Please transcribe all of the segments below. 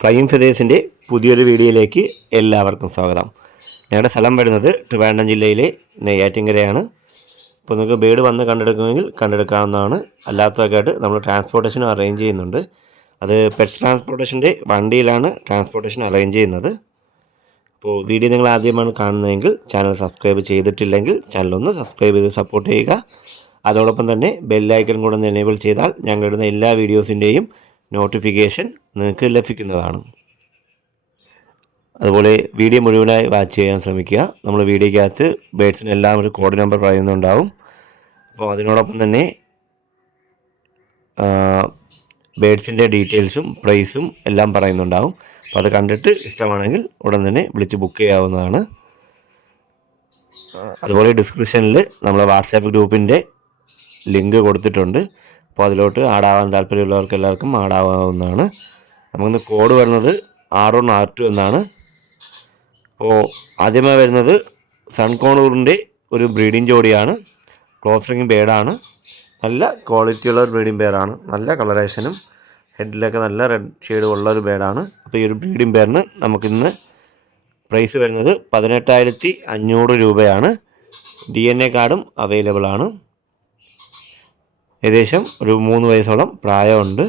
Flying ഫെതേഴ്സിൻ്റെ പുതിയൊരു വീഡിയോയിലേക്ക് എല്ലാവർക്കും സ്വാഗതം. ഞങ്ങളുടെ സ്ഥലം വരുന്നത് ട്രിവാൻഡ്രം ജില്ലയിലെ നെയ്യാറ്റിൻകരയാണ്. അപ്പോൾ നിങ്ങൾക്ക് ബേഡ് വന്ന് കണ്ടെടുക്കുമെങ്കിൽ കണ്ടെടുക്കാവുന്നതാണ്. അല്ലാത്തതൊക്കെയായിട്ട് നമ്മൾ ട്രാൻസ്പോർട്ടേഷനും അറേഞ്ച് ചെയ്യുന്നുണ്ട്. അത് പെറ്റ് ട്രാൻസ്പോർട്ടേഷൻ്റെ വണ്ടിയിലാണ് ട്രാൻസ്പോർട്ടേഷൻ അറേഞ്ച് ചെയ്യുന്നത്. അപ്പോൾ വീഡിയോ നിങ്ങൾ ആദ്യമാണ് കാണുന്നതെങ്കിൽ ചാനൽ സബ്സ്ക്രൈബ് ചെയ്തിട്ടില്ലെങ്കിൽ ചാനലൊന്ന് സബ്സ്ക്രൈബ് ചെയ്ത് സപ്പോർട്ട് ചെയ്യുക. അതോടൊപ്പം തന്നെ ബെല്ലൈക്കൺ കൂടെ ഒന്ന് എനേബിൾ ചെയ്താൽ ഞങ്ങളിടുന്ന എല്ലാ വീഡിയോസിൻ്റെയും നോട്ടിഫിക്കേഷൻ നിങ്ങൾക്ക് ലഭിക്കുന്നതാണ്. അതുപോലെ വീഡിയോ മുഴുവനായി വാച്ച് ചെയ്യാൻ ശ്രമിക്കുക. നമ്മൾ വീഡിയോയ്ക്കകത്ത് ബേഡ്സിനെല്ലാം ഒരു കോഡ് നമ്പർ പറയുന്നുണ്ടാവും. അപ്പോൾ അതിനോടൊപ്പം തന്നെ ബേഡ്സിൻ്റെ ഡീറ്റെയിൽസും പ്രൈസും എല്ലാം പറയുന്നുണ്ടാവും. അപ്പോൾ അത് കണ്ടിട്ട് ഇഷ്ടമാണെങ്കിൽ ഉടൻ തന്നെ വിളിച്ച് ബുക്ക് ചെയ്യാവുന്നതാണ്. അതുപോലെ ഡിസ്ക്രിപ്ഷനിൽ നമ്മളെ വാട്സാപ്പ് ഗ്രൂപ്പിൻ്റെ ലിങ്ക് കൊടുത്തിട്ടുണ്ട്. അപ്പോൾ അതിലോട്ട് ആഡാവാൻ താല്പര്യമുള്ളവർക്ക് എല്ലാവർക്കും ആഡാവാവുന്നതാണ്. നമുക്കിന്ന് കോഡ് വരുന്നത് R1R2 എന്നാണ്. അപ്പോൾ ആദ്യമായി വരുന്നത് സൺകോണൂറിൻ്റെ ഒരു ബ്രീഡിംഗ് ജോഡിയാണ്. ക്ലോസ് റിംഗ് ബേഡാണ്. നല്ല ക്വാളിറ്റിയുള്ള ഒരു ബ്രീഡിംഗ് ബേഡാണ്. നല്ല കളറേഷനും ഹെഡിലൊക്കെ നല്ല റെഡ് ഷെയ്ഡും ഉള്ളൊരു ബേഡാണ്. അപ്പോൾ ഈ ഒരു ബ്രീഡിംഗ് ബേഡിന് നമുക്കിന്ന് പ്രൈസ് വരുന്നത് 18,500 രൂപയാണ്. DNA കാർഡും അവൈലബിൾ ആണ്. ഏകദേശം ഒരു 3 വയസ്സോളം പ്രായമുണ്ട്.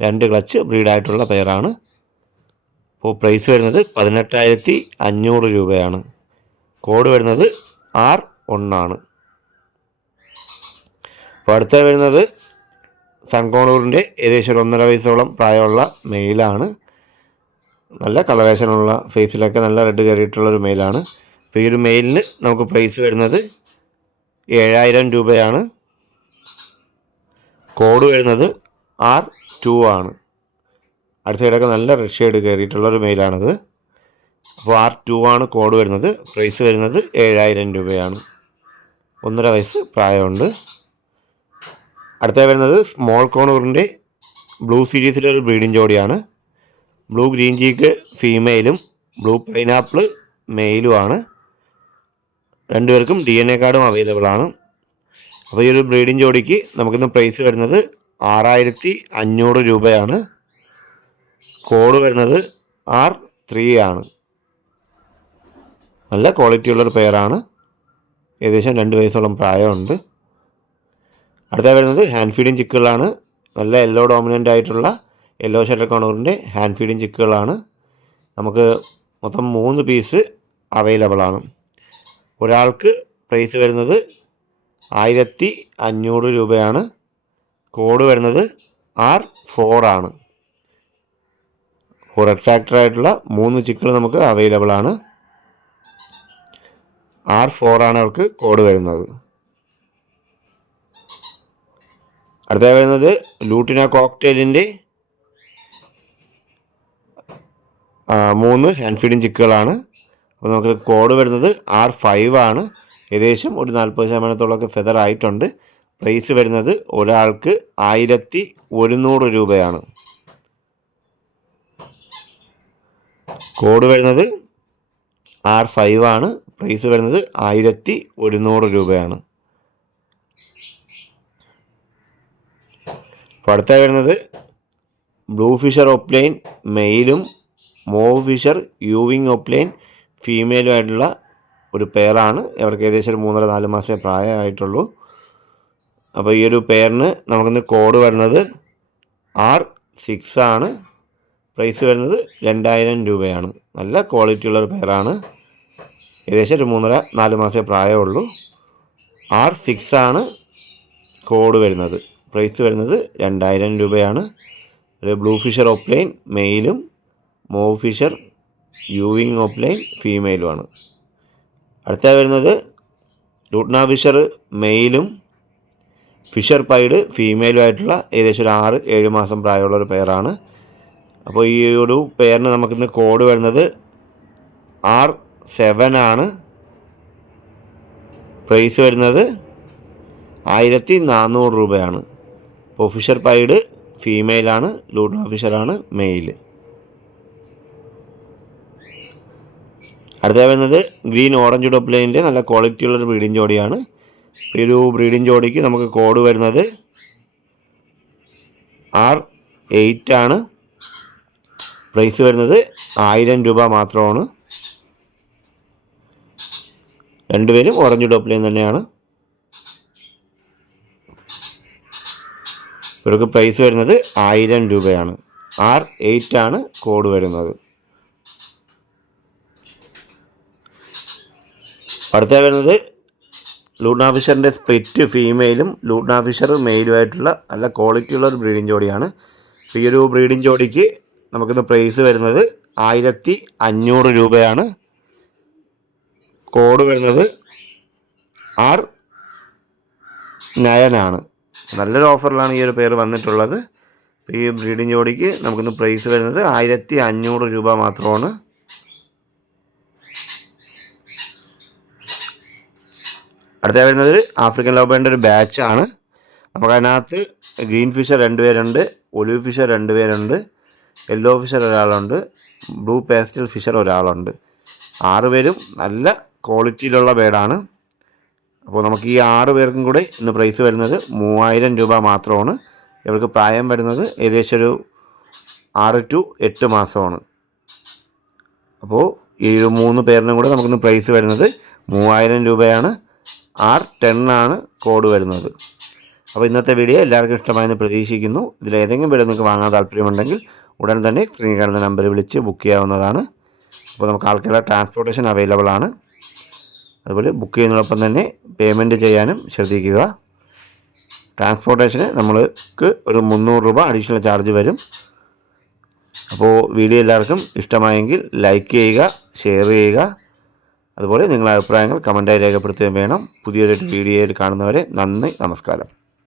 2 ക്ലച്ച് ബ്രീഡായിട്ടുള്ള പെയറാണ്. അപ്പോൾ പ്രൈസ് വരുന്നത് 18,500 രൂപയാണ്. കോഡ് വരുന്നത് R1 ആണ്. അപ്പോൾ അടുത്ത വരുന്നത് സൺകോണൂറിൻ്റെ ഏകദേശം ഒരു 1.5 വയസ്സോളം പ്രായമുള്ള മെയിലാണ്. നല്ല കളറേഷനുള്ള ഫേസിലൊക്കെ നല്ല റെഡ് കയറിയിട്ടുള്ളൊരു മെയിലാണ്. അപ്പോൾ ഈ ഒരു മെയിലിന് നമുക്ക് പ്രൈസ് വരുന്നത് 7,000 രൂപയാണ്. കോഡ് വരുന്നത് R2 ആണ്. അടുത്ത സൈഡൊക്കെ നല്ല റെഡ് ഷെയ്ഡ് കയറിയിട്ടുള്ളൊരു മെയിലാണത്. അപ്പോൾ R2 ആണ് കോഡ് വരുന്നത്. പ്രൈസ് വരുന്നത് 7,000 രൂപയാണ്. 1.5 വയസ്സ് പ്രായമുണ്ട്. അടുത്ത വരുന്നത് സ്മോൾ കോണൂറിൻ്റെ ബ്ലൂ സീരീസിലെ ഒരു ബ്രീഡിംഗ് ജോഡിയാണ്. ബ്ലൂ ഗ്രീൻ ചീക്ക് ഫീമെയിലും ബ്ലൂ പൈനാപ്പിൾ മെയിലുമാണ്. രണ്ടുപേർക്കും DNA കാർഡും അവൈലബിൾ ആണ്. അപ്പോൾ ഈ ഒരു ബ്രീഡിംഗ് ജോഡിക്ക് നമുക്കിന്ന് പ്രൈസ് വരുന്നത് 6,500 രൂപയാണ്. കോഡ് വരുന്നത് R3 ആണ്. നല്ല ക്വാളിറ്റിയുള്ളൊരു പെയറാണ്. ഏകദേശം 2 വയസ്സോളം പ്രായമുണ്ട്. അടുത്ത വരുന്നത് ഹാൻഡ് ഫീഡിങ് ചിക്കുകളാണ്. നല്ല യെല്ലോ ഡോമിനൻ്റ് ആയിട്ടുള്ള യെല്ലോ ഷെഡർ കോണൂറിൻ്റെ ഹാൻഡ് ഫീഡിങ് ചിക്കുകളാണ്. നമുക്ക് മൊത്തം 3 പീസ് അവൈലബിൾ ആണ്. ഒരാൾക്ക് പ്രൈസ് വരുന്നത് 1,500 രൂപയാണ്. കോഡ് വരുന്നത് R4 ആണ്. ഫോർ അട്രാക്റ്ററായിട്ടുള്ള 3 ചിക്കുകൾ നമുക്ക് അവൈലബിൾ ആണ്. R4 ആണ് അവർക്ക് കോഡ് വരുന്നത്. അടുത്ത വരുന്നത് ലൂട്ടിന കോക്ടെയിലിൻ്റെ 3 ഹാൻഡ് ഫീഡിങ് ചിക്കുകളാണ്. അപ്പോൾ നമുക്ക് കോഡ് വരുന്നത് R5 ആണ്. ഏകദേശം ഒരു 40% ഫെദർ ആയിട്ടുണ്ട്. പ്രൈസ് വരുന്നത് ഒരാൾക്ക് 1,100 രൂപയാണ്. കോഡ് വരുന്നത് R5 ആണ്. പ്രൈസ് വരുന്നത് 1,100 രൂപയാണ്. അപ്പോൾ അടുത്ത വരുന്നത് ബ്ലൂ ഫിഷർ ഓപ്ലൈൻ മെയിലും മോവ് ഫിഷർ യൂവിങ് ഓപ്ലൈൻ ഫീമെയിലുമായിട്ടുള്ള ഒരു പെയറാണ്. അവർക്ക് ഏകദേശം ഒരു 3-4 മാസമേ പ്രായമായിട്ടുള്ളൂ. അപ്പോൾ ഈ ഒരു പെയറിന് നമുക്കിന്ന് കോഡ് വരുന്നത് R6 ആണ്. പ്രൈസ് വരുന്നത് 2,000 രൂപയാണ്. നല്ല ക്വാളിറ്റിയുള്ളൊരു പെയറാണ്. ഏകദേശം ഒരു 3-4 മാസമേ പ്രായമുള്ളൂ. R6 ആണ് കോഡ് വരുന്നത്. പ്രൈസ് വരുന്നത് 2,000 രൂപയാണ്. അത് ബ്ലൂ ഫിഷർ ഓപ്ലൈൻ മെയിലും മോവ് ഫിഷർ യൂവിങ് ഓപ്ലൈൻ ഫീമെയിലുമാണ്. അടുത്ത വരുന്നത് ലൂട്ട്ന ഫിഷർ മെയിലും ഫിഷർ പൈഡ് ഫീമെയിലുമായിട്ടുള്ള ഏകദേശം ഒരു 6-7 മാസം പ്രായമുള്ളൊരു പെയറാണ്. അപ്പോൾ ഈ ഒരു പെയറിന് നമുക്കിന്ന് കോഡ് വരുന്നത് R7 ആണ്. പ്രൈസ് വരുന്നത് 1,400 രൂപയാണ്. അപ്പോൾ ഫിഷർ പൈഡ് ഫീമെയിലാണ്, ലൂട്ട്ന ഫിഷറാണ് മെയിൽ. അടുത്ത വരുന്നത് ഗ്രീൻ ഓറഞ്ച് ഡോപ്ലൈൻ്റെ നല്ല ക്വാളിറ്റിയുള്ളൊരു ബ്രീഡിംഗ് ജോഡിയാണ്. ഈ ഒരു ബ്രീഡിംഗ് ജോഡിക്ക് നമുക്ക് കോഡ് വരുന്നത് R8 ആണ്. പ്രൈസ് വരുന്നത് 1000 രൂപ മാത്രമാണ്. രണ്ടുപേരും ഓറഞ്ച് ടോപ്പ് ലൈൻ തന്നെയാണ്. ഇവർക്ക് പ്രൈസ് വരുന്നത് 1000 രൂപയാണ്. R8 ആണ് കോഡ് വരുന്നത്. അടുത്ത വരുന്നത് ലൂണ ഫിഷറിൻ്റെ സ്പ്ലിറ്റ് ഫീമെയിലും ലൂണ ഫിഷർ മെയിലുമായിട്ടുള്ള നല്ല ക്വാളിറ്റിയുള്ള ഒരു ബ്രീഡിംഗ് ജോഡിയാണ്. ഈ ഒരു ബ്രീഡിംഗ് ജോഡിക്ക് നമുക്കിന്ന് പ്രൈസ് വരുന്നത് 1500 രൂപയാണ്. കോഡ് വരുന്നത് R9 ആണ്. നല്ലൊരു ഓഫറിലാണ് ഈ ഒരു പേര് വന്നിട്ടുള്ളത്. ഈ ബ്രീഡിംഗ് ജോഡിക്ക് നമുക്കിന്ന് പ്രൈസ് വരുന്നത് 1500 രൂപ മാത്രമാണ്. അടുത്ത വരുന്നത് ആഫ്രിക്കൻ ലവ് ബേർഡിൻ്റെ ഒരു ബാച്ചാണ്. നമുക്കതിനകത്ത് ഗ്രീൻ ഫിഷർ 2 പേരുണ്ട്, ഒലിവ് ഫിഷർ 2 പേരുണ്ട്, യെല്ലോ ഫിഷർ ഒരാളുണ്ട്, ബ്ലൂ പേസ്റ്റൽ ഫിഷർ ഒരാളുണ്ട്. 6 പേരും നല്ല ക്വാളിറ്റിയിലുള്ള ബേഡാണ്. അപ്പോൾ നമുക്ക് ഈ 6 പേർക്കും കൂടെ ഇന്ന് പ്രൈസ് വരുന്നത് 3000 രൂപ മാത്രമാണ്. ഇവർക്ക് പ്രായം വരുന്നത് ഏകദേശം ഒരു 6 to 8 മാസമാണ്. അപ്പോൾ ഈ 3 പേരിനും കൂടെ നമുക്കിന്ന് പ്രൈസ് വരുന്നത് 3000 രൂപയാണ്. R10 ആണ് കോഡ് വരുന്നത്. അപ്പോൾ ഇന്നത്തെ വീഡിയോ എല്ലാവർക്കും ഇഷ്ടമായെന്ന് പ്രതീക്ഷിക്കുന്നു. ഇതിലേതെങ്കിലും വീഡിയോ നിങ്ങൾക്ക് വാങ്ങാൻ താല്പര്യമുണ്ടെങ്കിൽ ഉടൻ തന്നെ സ്ക്രീൻ കാണുന്ന നമ്പറിൽ വിളിച്ച് ബുക്ക് ചെയ്യാവുന്നതാണ്. അപ്പോൾ നമുക്ക് ആൾക്കാരുടെ ട്രാൻസ്പോർട്ടേഷൻ അവൈലബിൾ ആണ്. അതുപോലെ ബുക്ക് ചെയ്യുന്നതിനൊപ്പം തന്നെ പേയ്മെൻറ്റ് ചെയ്യാനും ശ്രദ്ധിക്കുക. ട്രാൻസ്പോർട്ടേഷന് നമ്മൾക്ക് ഒരു 300 രൂപ അഡീഷണൽ ചാർജ് വരും. അപ്പോൾ വീഡിയോ എല്ലാവർക്കും ഇഷ്ടമായെങ്കിൽ ലൈക്ക് ചെയ്യുക, ഷെയർ ചെയ്യുക. അതുപോലെ നിങ്ങളുടെ അഭിപ്രായങ്ങൾ കമൻറ്റായി രേഖപ്പെടുത്തുകയും വേണം. പുതിയൊരു വീഡിയോയിൽ കാണുന്നവരെ നന്ദി, നമസ്കാരം.